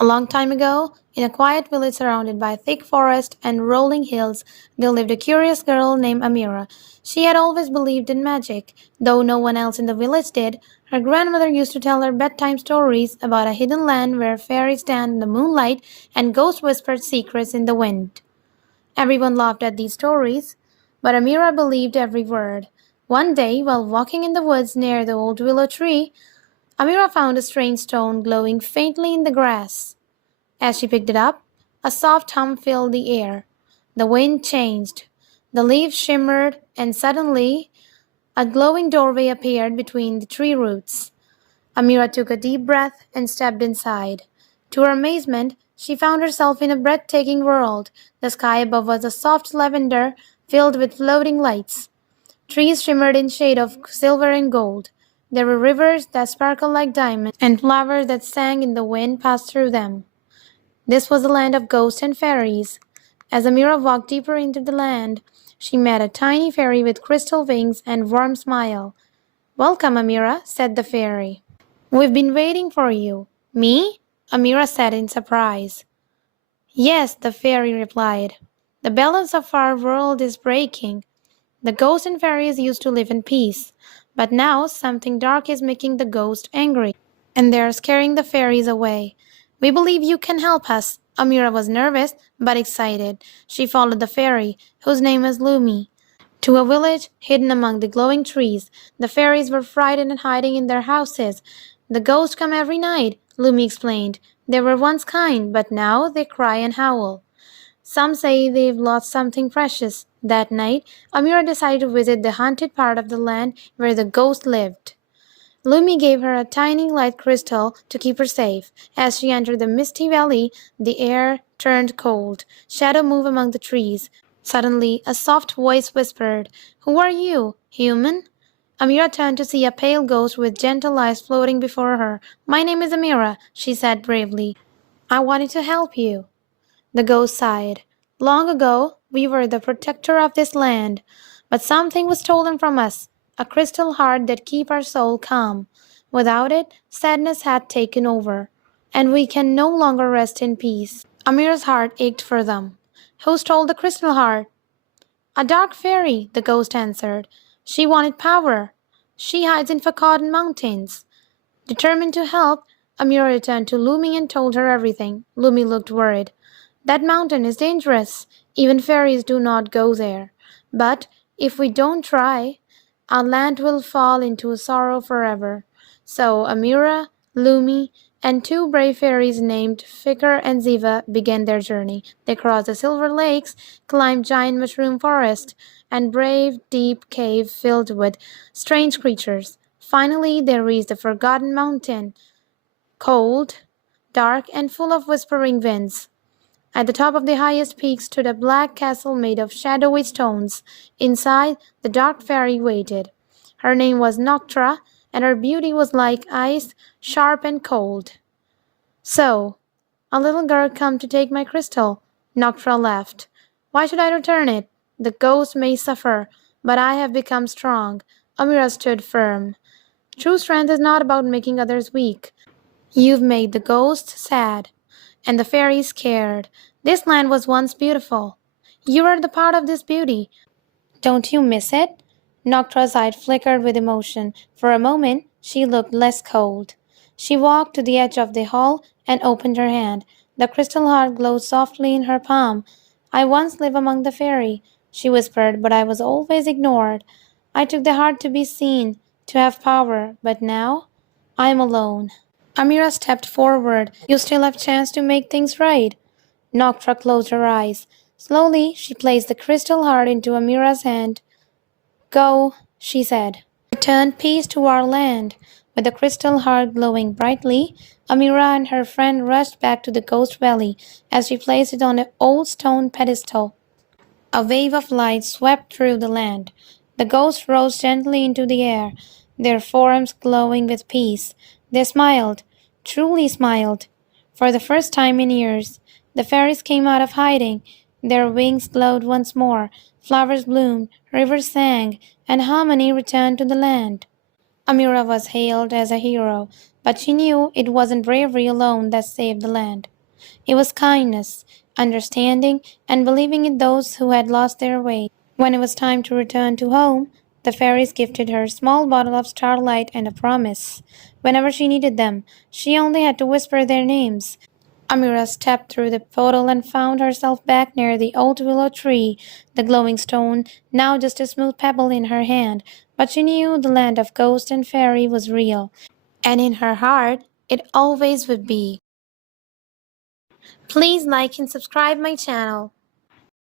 A long time ago, in a quiet village surrounded by thick forest and rolling hills, there lived a curious girl named Amira. She had always believed in magic, though no one else in the village did. Her grandmother used to tell her bedtime stories about a hidden land where fairies stand in the moonlight and ghosts whispered secrets in the wind. Everyone laughed at these stories, but Amira believed every word. One day, while walking in the woods near the old willow tree, Amira found a strange stone glowing faintly in the grass. As she picked it up, a soft hum filled the air. The wind changed. The leaves shimmered, and suddenly a glowing doorway appeared between the tree roots. Amira took a deep breath and stepped inside. To her amazement, she found herself in a breathtaking world. The sky above was a soft lavender filled with floating lights. Trees shimmered in shade of silver and gold. There were rivers that sparkled like diamonds, and flowers that sang in the wind passed through them. This was the land of ghosts and fairies. As Amira walked deeper into the land, she met a tiny fairy with crystal wings and warm smile. Welcome, Amira, said the fairy. We've been waiting for you. Me? Amira said in surprise. Yes, the fairy replied. The balance of our world is breaking. The ghosts and fairies used to live in peace, but now something dark is making the ghosts angry, and they're scaring the fairies away. We believe you can help us. Amira was nervous but excited. She followed the fairy, whose name was Lumi, to a village hidden among the glowing trees. The fairies were frightened and hiding in their houses. The ghosts come every night, Lumi explained. They were once kind, but now they cry and howl. Some say they've lost something precious. That night, Amira decided to visit the haunted part of the land where the ghost lived. Lumi gave her a tiny light crystal to keep her safe. As she entered the misty valley, the air turned cold. Shadow moved among the trees. Suddenly, a soft voice whispered, "Who are you? Human?" Amira turned to see a pale ghost with gentle eyes floating before her. "My name is Amira," she said bravely. "I wanted to help you." The ghost sighed. "Long ago, we were the protector of this land, but something was stolen from us, a crystal heart that keeps our soul calm. Without it, sadness had taken over, and we can no longer rest in peace." Amira's heart ached for them. "Who stole the crystal heart?" "A dark fairy," the ghost answered. "She wanted power. She hides in forgotten mountains." Determined to help, Amira returned to Lumi and told her everything. Lumi looked worried. "That mountain is dangerous. Even fairies do not go there. But if we don't try, our land will fall into sorrow forever." So Amira, Lumi, and two brave fairies named Fikr and Ziva began their journey. They crossed the silver lakes, climbed giant mushroom forest, and braved deep cave filled with strange creatures. Finally, they reached the forgotten mountain, cold, dark, and full of whispering winds. At the top of the highest peak stood a black castle made of shadowy stones. Inside, the dark fairy waited. Her name was Noctra, and her beauty was like ice, sharp and cold. "So, a little girl come to take my crystal," Noctra laughed. "Why should I return it? The ghost may suffer, but I have become strong." Amira stood firm. "True strength is not about making others weak. You've made the ghost sad, and the fairies scared. This land was once beautiful. You are the part of this beauty. Don't you miss it?" Noctra's eye flickered with emotion. For a moment, she looked less cold. She walked to the edge of the hall and opened her hand. The crystal heart glowed softly in her palm. "I once lived among the fairy," she whispered, "but I was always ignored. I took the heart to be seen, to have power, but now I am alone." Amira stepped forward. "You still have chance to make things right." Noctra closed her eyes. Slowly, she placed the crystal heart into Amira's hand. "Go," she said. "Return peace to our land." With the crystal heart glowing brightly, Amira and her friend rushed back to the Ghost Valley. As she placed it on an old stone pedestal, a wave of light swept through the land. The ghosts rose gently into the air, their forms glowing with peace. They smiled, truly smiled. For the first time in years, the fairies came out of hiding. Their wings glowed once more, flowers bloomed, rivers sang, and harmony returned to the land. Amira was hailed as a hero. But she knew it wasn't bravery alone that saved the land. It was kindness, understanding, and believing in those who had lost their way. When it was time to return to home, the fairies gifted her a small bottle of starlight and a promise. Whenever she needed them, she only had to whisper their names. Amira stepped through the portal and found herself back near the old willow tree, the glowing stone now just a smooth pebble in her hand. But she knew the land of ghost and fairy was real, and in her heart it always would be. Please like and subscribe my channel.